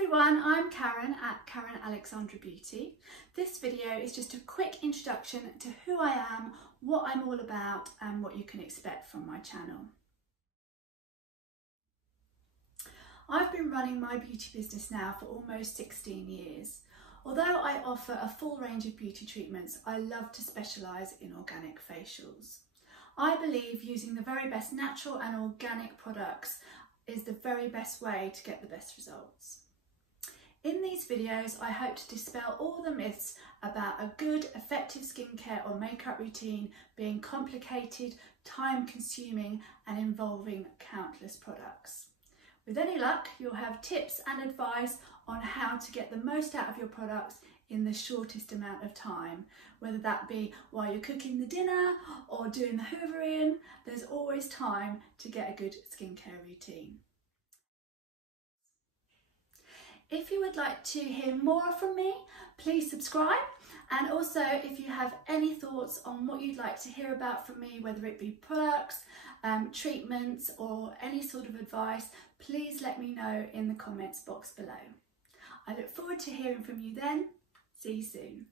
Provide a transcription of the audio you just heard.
everyone, I'm Karen at Karen Alexandra Beauty. This video is just a quick introduction to who I am, what I'm all about and what you can expect from my channel. I've been running my beauty business now for almost 16 years. Although I offer a full range of beauty treatments, I love to specialise in organic facials. I believe using the very best natural and organic products is the very best way to get the best results. In these videos, I hope to dispel all the myths about a good, effective skincare or makeup routine being complicated, time-consuming and involving countless products. With any luck, you'll have tips and advice on how to get the most out of your products in the shortest amount of time, whether that be while you're cooking the dinner or doing the hoovering. There's always time to get a good skincare routine. If you would like to hear more from me, please subscribe, and also if you have any thoughts on what you'd like to hear about from me, whether it be products, treatments or any sort of advice, please let me know in the comments box below. I look forward to hearing from you then. See you soon.